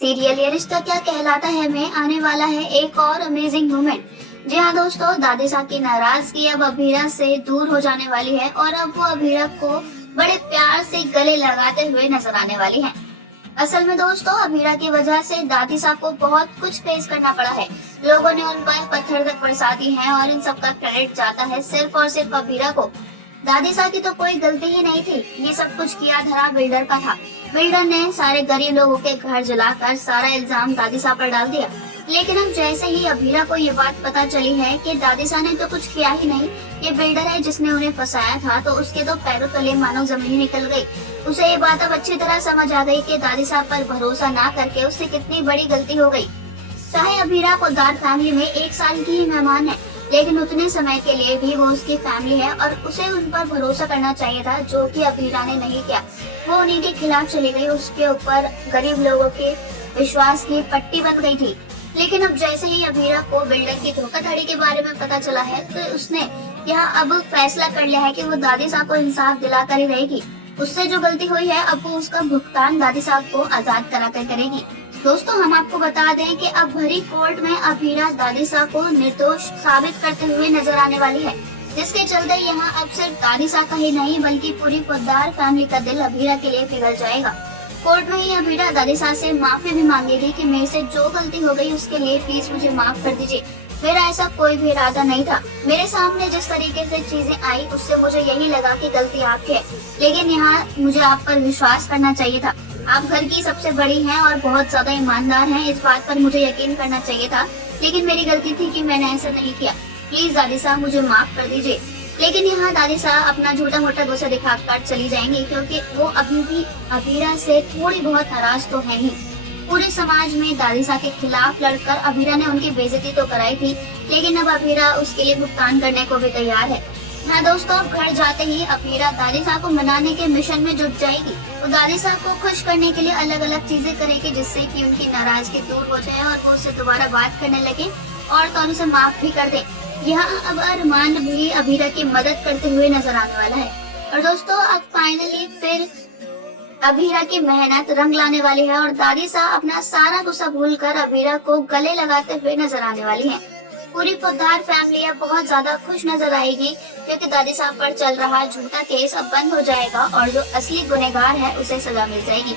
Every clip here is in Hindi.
सीरियल ये रिश्ता क्या कहलाता है में आने वाला है एक और अमेजिंग मोमेंट। जी हाँ दोस्तों, दादी साहब की नाराजगी अब अभीरा से दूर हो जाने वाली है और अब वो अभीरा को बड़े प्यार से गले लगाते हुए नजर आने वाली है। असल में दोस्तों, अभीरा की वजह से दादी साहब को बहुत कुछ फेस करना पड़ा है। लोगों ने उन पर पत्थर तक बरसा दी है और इन सब का क्रेडिट जाता है सिर्फ और सिर्फ अभीरा को। दादी साहब की तो कोई गलती ही नहीं थी, ये सब कुछ किया धरा बिल्डर का था। बिल्डर ने सारे गरीब लोगों के घर जलाकर सारा इल्जाम दादी साहब पर डाल दिया। लेकिन अब जैसे ही अभीरा को ये बात पता चली है कि दादी साहब ने तो कुछ किया ही नहीं, ये बिल्डर है जिसने उन्हें फंसाया था, तो उसके तो पैरों तले मानो जमीन निकल गई। उसे ये बात अब अच्छी तरह समझ आ गई कि दादी साहब पर भरोसा ना करके उससे कितनी बड़ी गलती हो गई। चाहे अभीरा पोद्दार फैमिली में 1 साल की ही मेहमान है, लेकिन उतने समय के लिए भी वो उसकी फैमिली है और उसे उन पर भरोसा करना चाहिए था, जो कि अभीरा ने नहीं किया। वो उन्हीं के खिलाफ चली गई, उसके ऊपर गरीब लोगों के विश्वास की पट्टी बन गई थी। लेकिन अब जैसे ही अभीरा को बिल्डर की धोखाधड़ी के बारे में पता चला है, तो उसने यहाँ अब फैसला कर लिया है कि वो दादी साहब को इंसाफ दिलाकर ही रहेगी। उससे जो गलती हुई है, अब वो उसका भुगतान दादी साहब को आजाद कराकर करेगी। दोस्तों, हम आपको बता दें कि अब भरी कोर्ट में अभीरा दादी साहब को निर्दोष साबित करते हुए नजर आने वाली है, जिसके चलते यहाँ अब सिर्फ दादी साहब का ही नहीं बल्कि पूरी पोद्दार फैमिली का दिल अभीरा के लिए पिघल जाएगा। कोर्ट में ही अभीरा दादी साहब से माफी भी मांगेगी कि मेरे से जो गलती हो गई उसके लिए प्लीज मुझे माफ कर दीजिए। मेरा ऐसा कोई भी इरादा नहीं था। मेरे सामने जिस तरीके से चीजें आई उससे मुझे यही लगा कि गलती आपकी है, लेकिन यहाँ मुझे आप पर विश्वास करना चाहिए था। आप घर की सबसे बड़ी हैं और बहुत ज्यादा ईमानदार हैं, इस बात पर मुझे यकीन करना चाहिए था, लेकिन मेरी गलती थी कि मैंने ऐसा नहीं किया। प्लीज दादी साहब मुझे माफ कर दीजिए। लेकिन यहाँ दादी साहब अपना झूठा मोटा गुस्सा दिखाकर चली जाएंगी, क्योंकि वो अभी भी अभीरा से थोड़ी बहुत नाराज तो है ही। पूरे समाज में दादी साहब के खिलाफ लड़कर अभीरा ने उनकी बेइज्जती तो कराई थी, लेकिन अब अभीरा उसके लिए भुगतान करने को भी तैयार है। हाँ दोस्तों, अब घर जाते ही अभीरा दादी साहब को मनाने के मिशन में जुट जाएगी। वो दादी साहब को खुश करने के लिए अलग अलग चीजें करेगी, जिससे कि उनकी नाराजगी दूर हो जाए और वो उससे दोबारा बात करने लगे और तो उसे माफ भी कर दे। यहाँ अब अरमान भी अभीरा की मदद करते हुए नजर आने वाला है। और दोस्तों, अब फाइनली फिर अभीरा की मेहनत रंग लाने वाली है और दादी साहब अपना सारा गुस्सा भूलकर अभीरा को गले लगाते हुए नजर आने वाली है। पूरी पोद्दार फैमिली अब बहुत ज्यादा खुश नजर आएगी, क्योंकि दादी साहब पर चल रहा झूठा केस अब बंद हो जाएगा और जो असली गुनहगार है उसे सजा मिल जाएगी।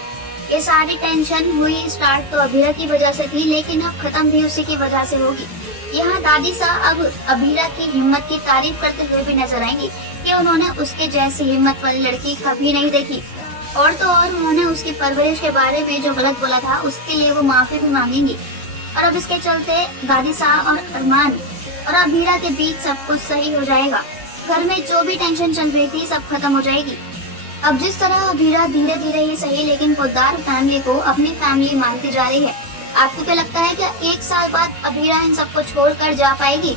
ये सारी टेंशन हुई स्टार्ट तो अभीरा की वजह से थी, लेकिन अब खत्म भी उसी की वजह से होगी। यहाँ दादी साहब अब अभीरा की हिम्मत की तारीफ करते हुए भी नजर आएंगी कि उन्होंने उसके जैसी हिम्मत वाली लड़की कभी नहीं देखी। और तो और उन्होंने उसकी परवरिश के बारे में जो गलत बोला था उसके लिए वो माफी भी मांगेंगी। और अब इसके चलते दादी साहब और अरमान और अभीरा के बीच सब कुछ सही हो जाएगा। घर में जो भी टेंशन चल रही थी सब खत्म हो जाएगी। अब जिस तरह अभीरा धीरे धीरे ही सही लेकिन पोद्दार फैमिली को अपनी फैमिली मानती जा रही है, आपको क्या लगता है क्या 1 साल बाद अभीरा इन सबको छोड़कर जा पाएगी,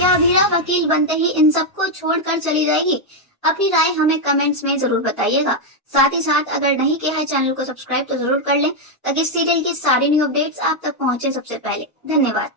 या अभीरा वकील बनते ही इन सबको छोड़कर चली जाएगी? अपनी राय हमें कमेंट्स में जरूर बताइएगा। साथ ही साथ अगर नहीं किया है चैनल को सब्सक्राइब तो जरूर कर लें, ताकि सीरियल की सारी न्यू अपडेट्स आप तक पहुंचे सबसे पहले। धन्यवाद।